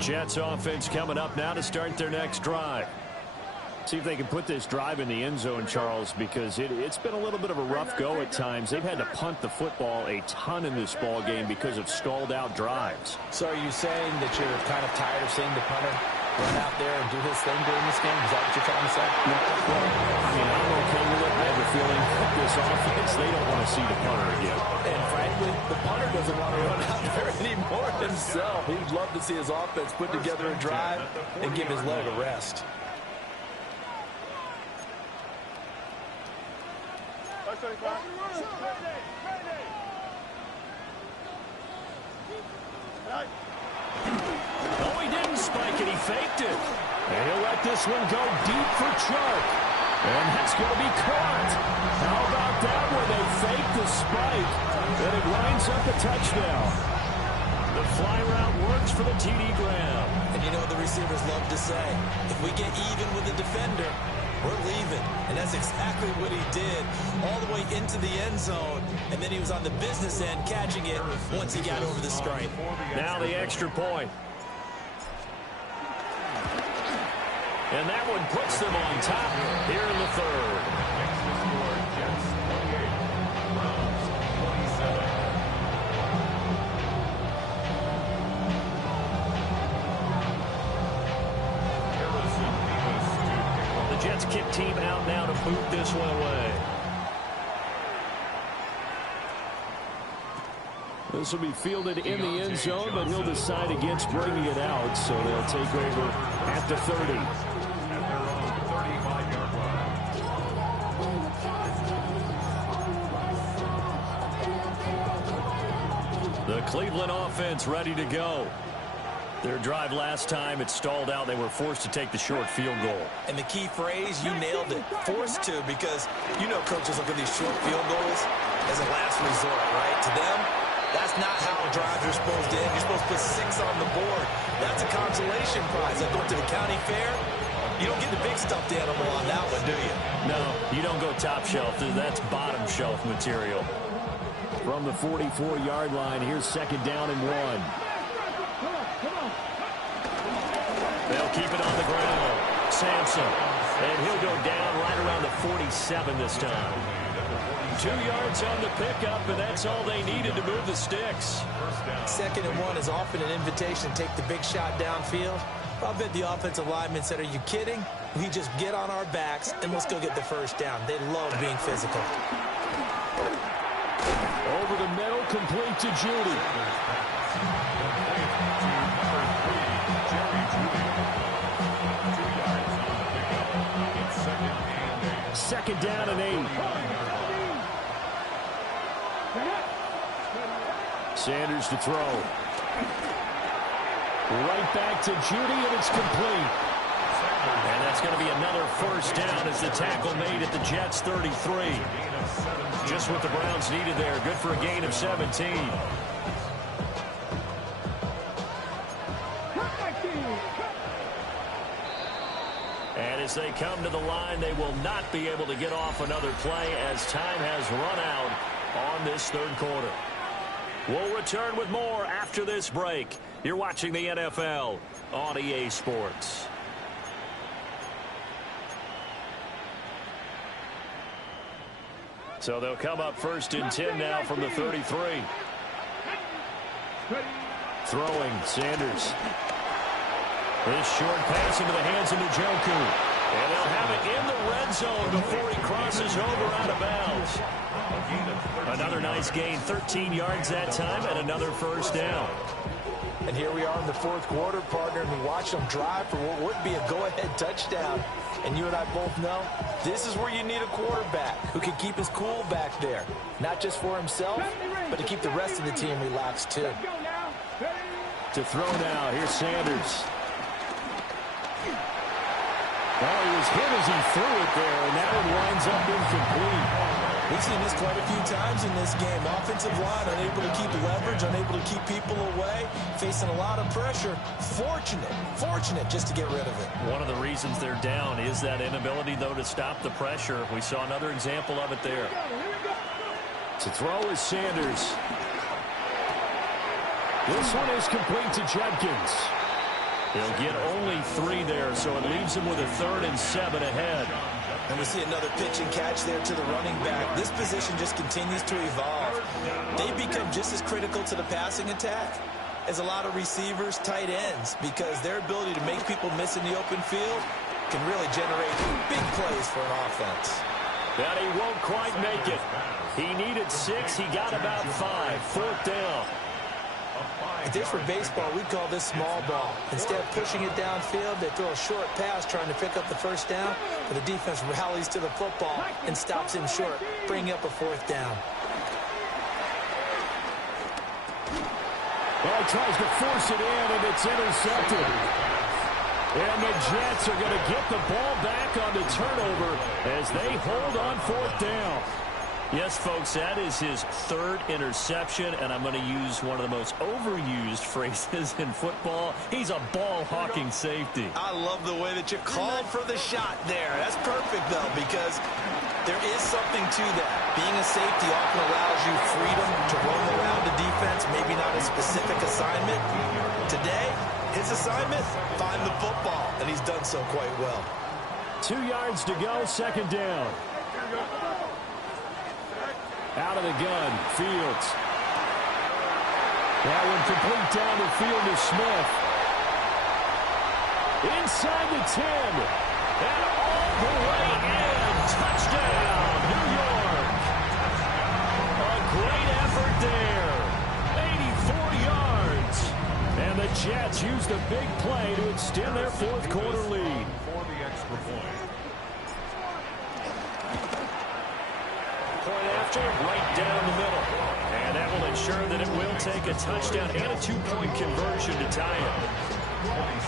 Jets offense coming up now to start their next drive. See if they can put this drive in the end zone, Charles, because it's been a little bit of a rough go at times. They've had to punt the football a ton in this ball game because of stalled out drives. So are you saying that you're kind of tired of seeing the punter run out there and do his thing during this game? Is that what you're trying to say? Well, I mean, I'm okay with it. I have a feeling that this offense, they don't want to see the punter again. And frankly, the punter doesn't want to run out there anymore himself. He'd love to see his offense put together a drive and give his leg a rest. No, he didn't spike it. He faked it. And he'll let this one go deep for Chark. And that's going to be caught. How about that where they fake the spike? And it winds up a touchdown. The fly route works for the TD Graham. And you know what the receivers love to say? If we get even with the defender, we're leaving. And that's exactly what he did. All the way into the end zone. And then he was on the business end catching it once he got over the screen. Now the extra point. And that one puts them on top here in the 3rd. The Jets kick team out now to boot this one away. This will be fielded in the end zone, but he'll decide against bringing it out, so they'll take over at the 30. At their own 35-yard line. The Cleveland offense ready to go. Their drive last time, it stalled out. They were forced to take the short field goal. And the key phrase, you nailed it, forced to, because you know coaches look at these short field goals as a last resort, right? To them, that's not how drives are supposed to end. You're supposed to put 6 on the board. That's a consolation prize. Like going to the county fair, you don't get the big stuffed animal on that one, do you? No, you don't go top shelf. That's bottom shelf material. From the 44-yard line, here's second down and 1. They'll keep it on the ground. Sampson. And he'll go down right around the 47 this time. 2 yards on the pickup, and that's all they needed to move the sticks. Second and 1 is often an invitation to take the big shot downfield. I'll bet the offensive lineman said, are you kidding? We just get on our backs, and let's go get the first down. They love being physical. Over the middle, complete to Judy. Second down and 8. Sanders to throw. Right back to Judy, and it's complete. And that's going to be another first down as the tackle made at the Jets' 33. Just what the Browns needed there. Good for a gain of 17. And as they come to the line, they will not be able to get off another play as time has run out on this third quarter. We'll return with more after this break. You're watching the NFL on EA Sports. So they'll come up first and 10 now from the 33. Throwing, Sanders. This short pass into the hands of Njoku. And they'll have it in the red zone before he crosses over out of bounds. Another nice gain, 13 yards that time, and another first down. And here we are in the fourth quarter, partner, and we watch them drive for what would be a go-ahead touchdown. And you and I both know this is where you need a quarterback who can keep his cool back there. Not just for himself, but to keep the rest of the team relaxed, too. To throw now, here's Sanders. Well, he was hit as he threw it there, and that one winds up incomplete. We've seen this quite a few times in this game. Offensive line unable to keep leverage, unable to keep people away, facing a lot of pressure. Fortunate just to get rid of it. One of the reasons they're down is that inability, though, to stop the pressure. We saw another example of it there. To throw is Sanders. This one is complete to Judkins. He'll get only 3 there, so it leaves him with a 3rd and 7 ahead. And we see another pitch and catch there to the running back. This position just continues to evolve. They become just as critical to the passing attack as a lot of receivers, tight ends, because their ability to make people miss in the open field can really generate big plays for an offense. But he won't quite make it. He needed 6. He got about 5. 4th down. If this were baseball, we'd call this small ball. Instead of pushing it downfield, they throw a short pass trying to pick up the first down, but the defense rallies to the football and stops him short, bringing up a 4th down. Well, he tries to force it in, and it's intercepted. And the Jets are going to get the ball back on the turnover as they hold on 4th down. Yes, folks, that is his 3rd interception, and I'm going to use one of the most overused phrases in football. He's a ball-hawking safety. I love the way that you called for the shot there. That's perfect, though, because there is something to that. Being a safety often allows you freedom to roam around the defense, maybe not a specific assignment. Today, his assignment, find the football, and he's done so quite well. 2 yards to go, second down. Out of the gun, Fields. That one complete down the field to Smith. Inside the 10. And all the way in. Touchdown, New York. A great effort there. A the Jets use the big play to extend their fourth quarter lead. For the extra point. Point after, right down the middle. And that will ensure that it will take a touchdown and a 2-point conversion to tie it.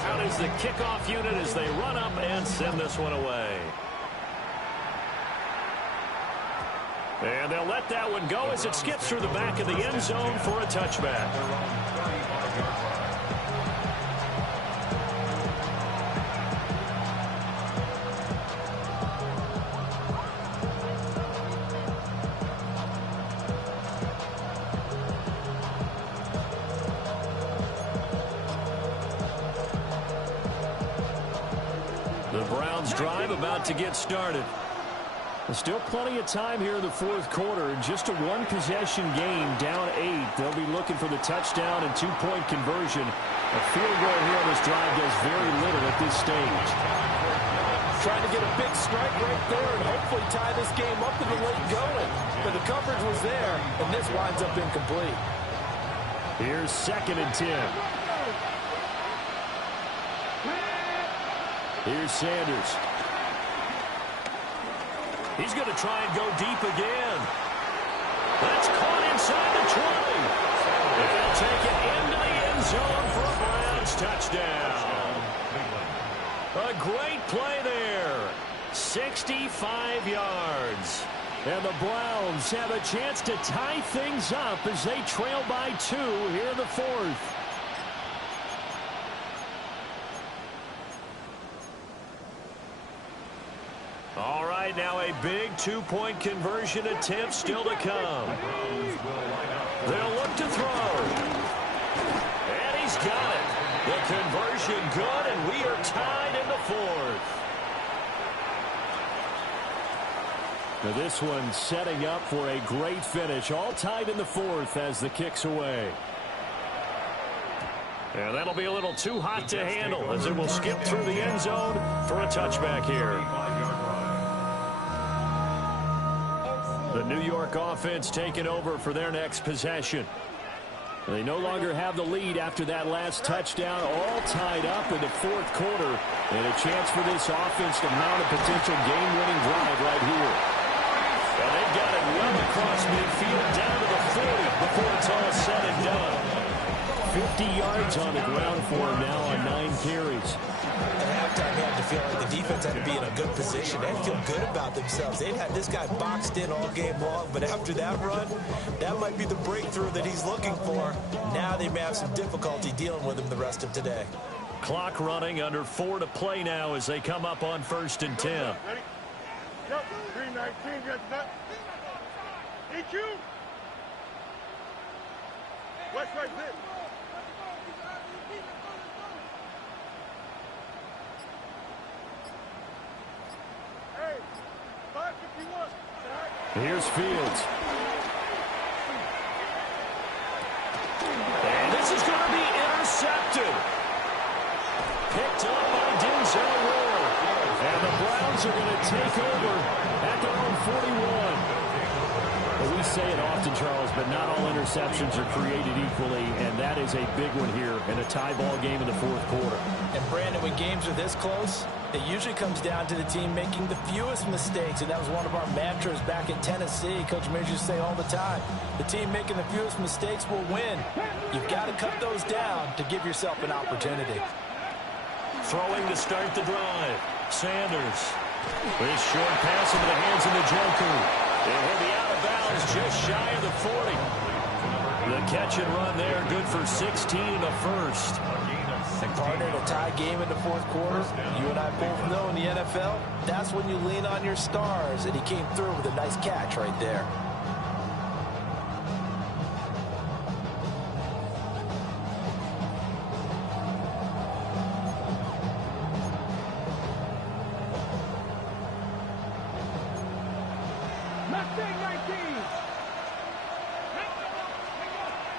Out is the kickoff unit as they run up and send this one away. And they'll let that one go as it skips through the back of the end zone for a touchback. The Browns drive about to get started. Still plenty of time here in the fourth quarter. Just a one-possession game, down 8. They'll be looking for the touchdown and 2-point conversion. A field goal here on this drive does very little at this stage. Trying to get a big strike right there and hopefully tie this game up in the late going. But the coverage was there, and this winds up incomplete. Here's 2nd and 10. Here's Sanders. He's going to try and go deep again. That's caught inside the 20. They'll take it into the end zone for a Browns touchdown. A great play there. 65 yards. And the Browns have a chance to tie things up as they trail by 2 here in the fourth. All right, now a big 2-point conversion attempt still to come. They'll look to throw. And he's got it. The conversion good, and we are tied in the fourth. Now this one setting up for a great finish. All tied in the fourth as the kick's away. And that'll be a little too hot to handle as it will skip through the end zone for a touchback here. The New York offense taking over for their next possession. They no longer have the lead after that last touchdown, all tied up in the fourth quarter. And a chance for this offense to mount a potential game-winning drive right here. And they've got it well across midfield down to the 40 before it's all said and done. 50 yards on the ground for him now on 9 carries. At halftime, they had to feel like the defense had to be in a good position. They had to feel good about themselves. They'd had this guy boxed in all game long, but after that run, that might be the breakthrough that he's looking for. Now they may have some difficulty dealing with him the rest of today. Clock running, under 4 to play now as they come up on 1st and 10. Ready? Yep. 319, get that. EQ. West right there. Hey, 551. Here's Fields. And this is going to be intercepted. Picked up by Denzel Ward. And the Browns are going to take over at their own 41. Well, we say it often, Charles, but not all interceptions are created equally, and that is a big one here in a tie ball game in the fourth quarter. And, Brandon, when games are this close, it usually comes down to the team making the fewest mistakes, and that was one of our mantras back in Tennessee. Coach Mears used to say all the time, the team making the fewest mistakes will win. You've got to cut those down to give yourself an opportunity. Throwing to start the drive. Sanders. This short pass into the hands of the Njoku. It will be out of bounds just shy of the 40. The catch and run there, good for 16 and a first. And partner, in a tie game in the fourth quarter, you and I both know in the NFL, that's when you lean on your stars, and he came through with a nice catch right there.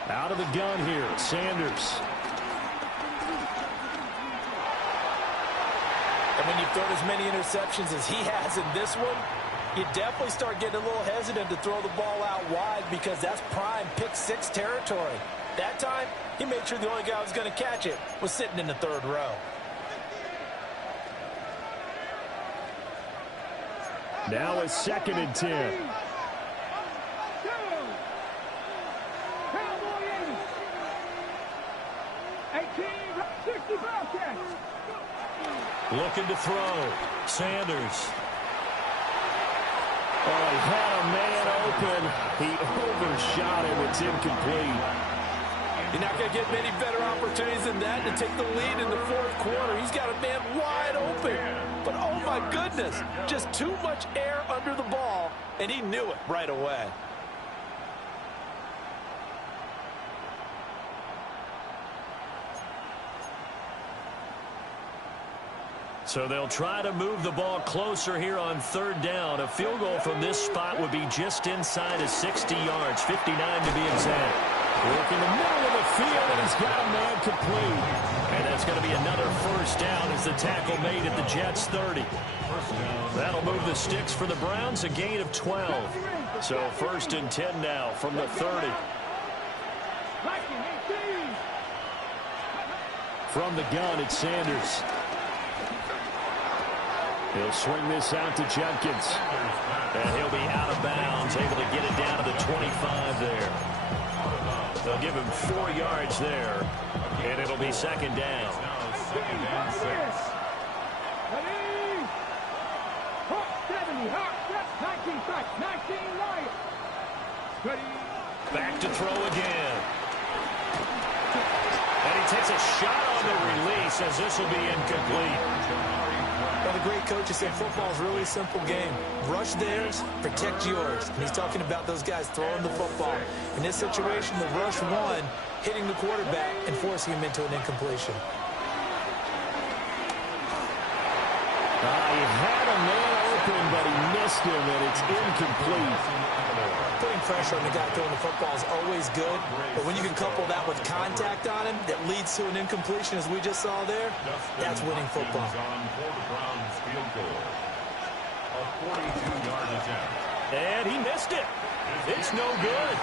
Out of the gun here, Sanders. And when you've thrown as many interceptions as he has in this one, you definitely start getting a little hesitant to throw the ball out wide because that's prime pick-six territory. That time, he made sure the only guy who was going to catch it was sitting in the third row. Now a 2nd and 10. Looking to throw. Sanders. Oh, he had a man open. He overshot him. It's incomplete. You're not going to get many better opportunities than that to take the lead in the fourth quarter. He's got a man wide open. But, oh, my goodness, just too much air under the ball, and he knew it right away. So they'll try to move the ball closer here on 3rd down. A field goal from this spot would be just inside of 60 yards, 59 to be exact. Work in the middle of the field, and he's got a man complete. And that's going to be another 1st down as the tackle made at the Jets' 30. That'll move the sticks for the Browns, a gain of 12. So 1st and 10 now from the 30. From the gun, it's Sanders. He'll swing this out to Jenkins. And he'll be out of bounds, able to get it down to the 25 there. They'll give him 4 yards there, and it'll be 2nd down. Back to throw again. And he takes a shot on the release as this will be incomplete. Well, the great coach has said football is really a simple game. Rush theirs, protect yours. And he's talking about those guys throwing the football. In this situation, the rush one, hitting the quarterback and forcing him into an incompletion. He had a man open, but he missed him, and it's incomplete. Putting pressure on the guy throwing the football is always good, but when you can couple that with contact on him that leads to an incompletion, as we just saw there, that's winning football. And he missed it. It's no good.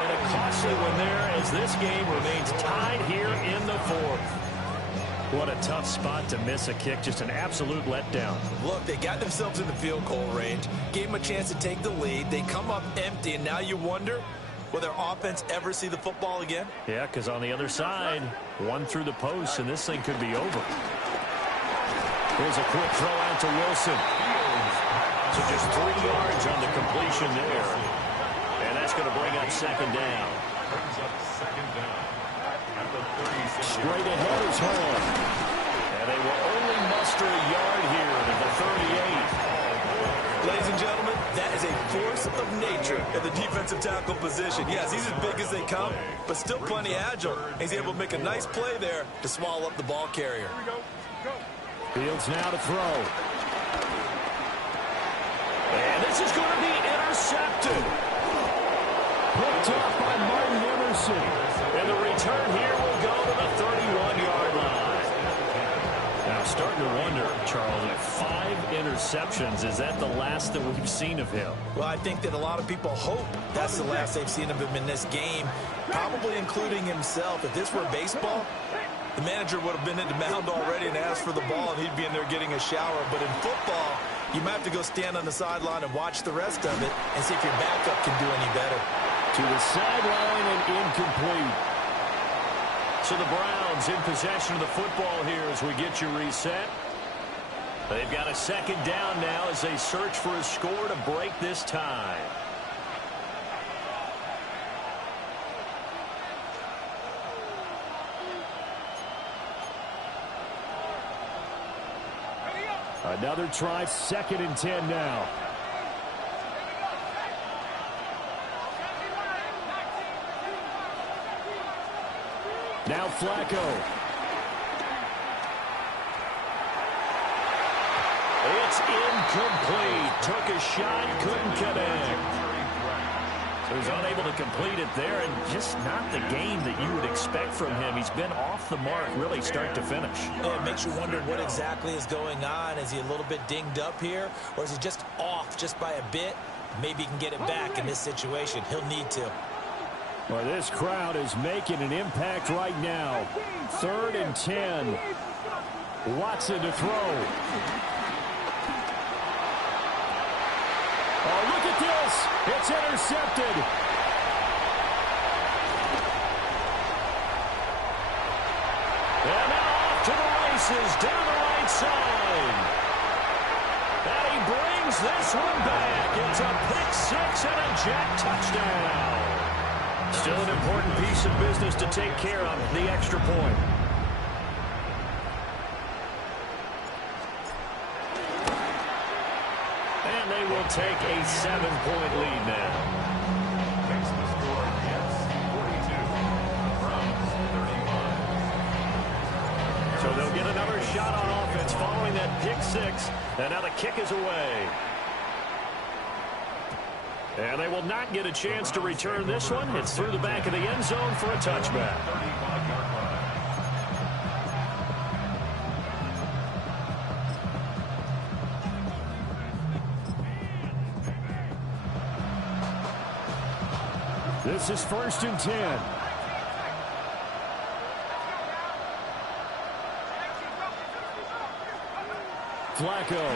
And a costly one there as this game remains tied here in the 4th. What a tough spot to miss a kick. Just an absolute letdown. Look, they got themselves in the field goal range, gave them a chance to take the lead. They come up empty, and now you wonder, will their offense ever see the football again? Yeah, because on the other side, one through the post, and this thing could be over. Here's a quick throw out to Wilson. So just 3 yards on the completion there. And that's going to bring up 2nd down. Straight ahead is Horn. And they will only muster a yard here to the 38. Ladies and gentlemen, that is a force of nature at the defensive tackle position. Yes, he's as big as they come, but still plenty agile. He's able to make a nice play there to swallow up the ball carrier. Fields now to throw. And this is going to be intercepted. Picked off by Martin Emerson. And the return here will go to the 31-yard line. Now, starting to wonder, Charles, at 5 interceptions, is that the last that we've seen of him? Well, I think that a lot of people hope that's the last they've seen of him in this game, probably including himself. If this were baseball, the manager would have been at the mound already and asked for the ball, and he'd be in there getting a shower. But in football, you might have to go stand on the sideline and watch the rest of it and see if your backup can do any better. To the sideline and incomplete. So the Browns in possession of the football here as we get you reset. They've got a 2nd down now as they search for a score to break this tie. Another try, 2nd and 10 now. Now Flacco. It's incomplete. Took a shot, couldn't connect. So he's unable to complete it there, and just not the game that you would expect from him. He's been off the mark really start to finish. Yeah, it makes you wonder what exactly is going on. Is he a little bit dinged up here, or is he just off just by a bit? Maybe he can get it back in this situation. He'll need to. Well, this crowd is making an impact right now. 3rd and 10. Watson to throw. Oh, look at this. It's intercepted. And now off to the races down the right side. And he brings this one back. It's a pick six and a Jet touchdown. Still an important piece of business to take care of, the extra point. And they will take a 7-point lead now. Makes the score, Jets 42, Browns 31. So they'll get another shot on offense following that pick six. And now the kick is away. And they will not get a chance to return this one. It's through the back of the end zone for a touchback. 35-yard line. This is 1st and 10. Flacco.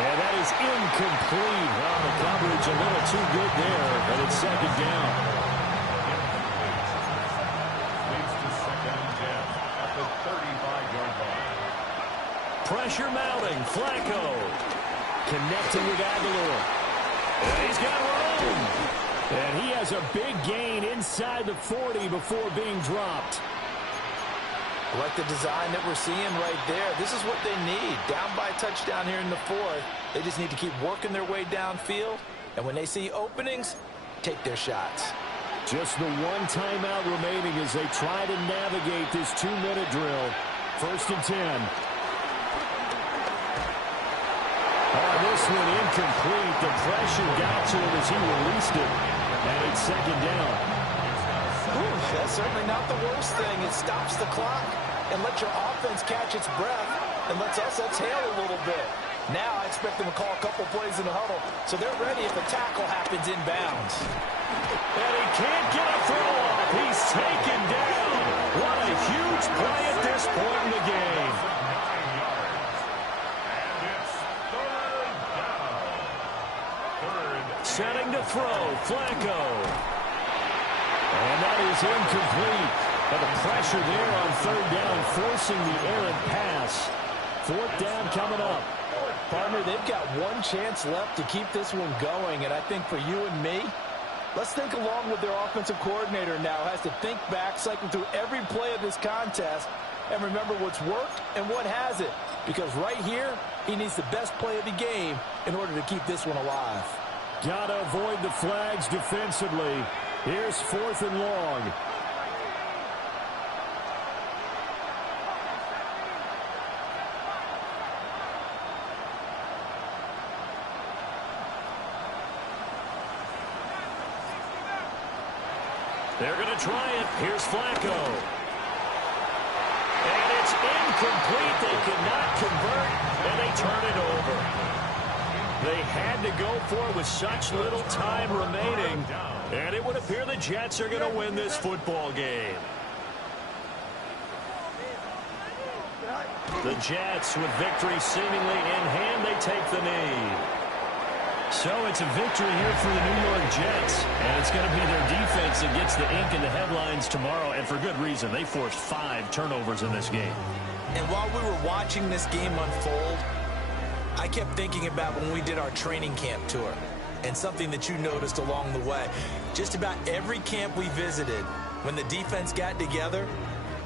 And that is incomplete. Well, the coverage a little too good there, but it's 2nd down. Leads to 2nd and 10 at the 35-yard line. Pressure mounting. Flacco connecting with Aguilar. And he's got room. And he has a big gain inside the 40 before being dropped. I like the design that we're seeing right there. This is what they need. Down by a touchdown here in the 4th. They just need to keep working their way downfield. And when they see openings, take their shots. Just the one timeout remaining as they try to navigate this 2-minute drill. 1st and 10. Oh, this one incomplete. The pressure got to him as he released it. And it's 2nd down. Ooh, that's certainly not the worst thing. It stops the clock and lets your offense catch its breath and lets us exhale a little bit. Now I expect them to call a couple plays in the huddle so they're ready if a tackle happens inbounds. And he can't get a throw off. He's taken down. What a huge play at this point in the game. 9 yards. And it's 3rd down. 3rd. Setting to throw. Flacco. And that is incomplete. And the pressure there on 3rd down, forcing the errant pass. 4th down coming up. Partner, they've got one chance left to keep this one going, and I think for you and me, let's think along with their offensive coordinator now. Has to think back, cycle through every play of this contest, and remember what's worked and what hasn't. Because right here, he needs the best play of the game in order to keep this one alive. Gotta avoid the flags defensively. Here's 4th and long. They're going to try it. Here's Flacco. And it's incomplete. They cannot convert, and they turn it over. They had to go for it with such little time remaining, and it would appear the Jets are going to win this football game. The Jets, with victory seemingly in hand, they take the knee. So it's a victory here for the New York Jets, and it's going to be their defense that gets the ink in the headlines tomorrow, and for good reason. They forced 5 turnovers in this game. And while we were watching this game unfold, I kept thinking about when we did our training camp tour and something that you noticed along the way. Just about every camp we visited, when the defense got together,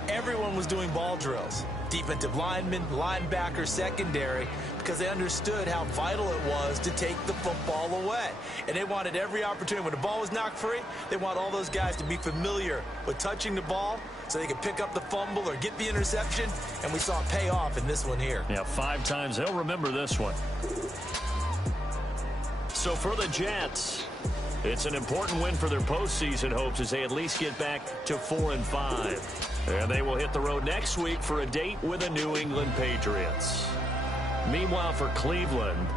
everyone was doing ball drills. Defensive linemen, linebackers, secondary, because they understood how vital it was to take the football away. And they wanted every opportunity. When the ball was knocked free, they want all those guys to be familiar with touching the ball so they could pick up the fumble or get the interception. And we saw it pay off in this one here. Yeah, 5 times. They'll remember this one. So for the Jets, it's an important win for their postseason hopes as they at least get back to 4-5. And they will hit the road next week for a date with the New England Patriots. Meanwhile, for Cleveland,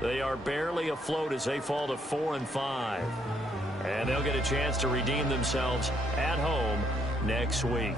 They are barely afloat as they fall to 4-5. And they'll get a chance to redeem themselves at home next week.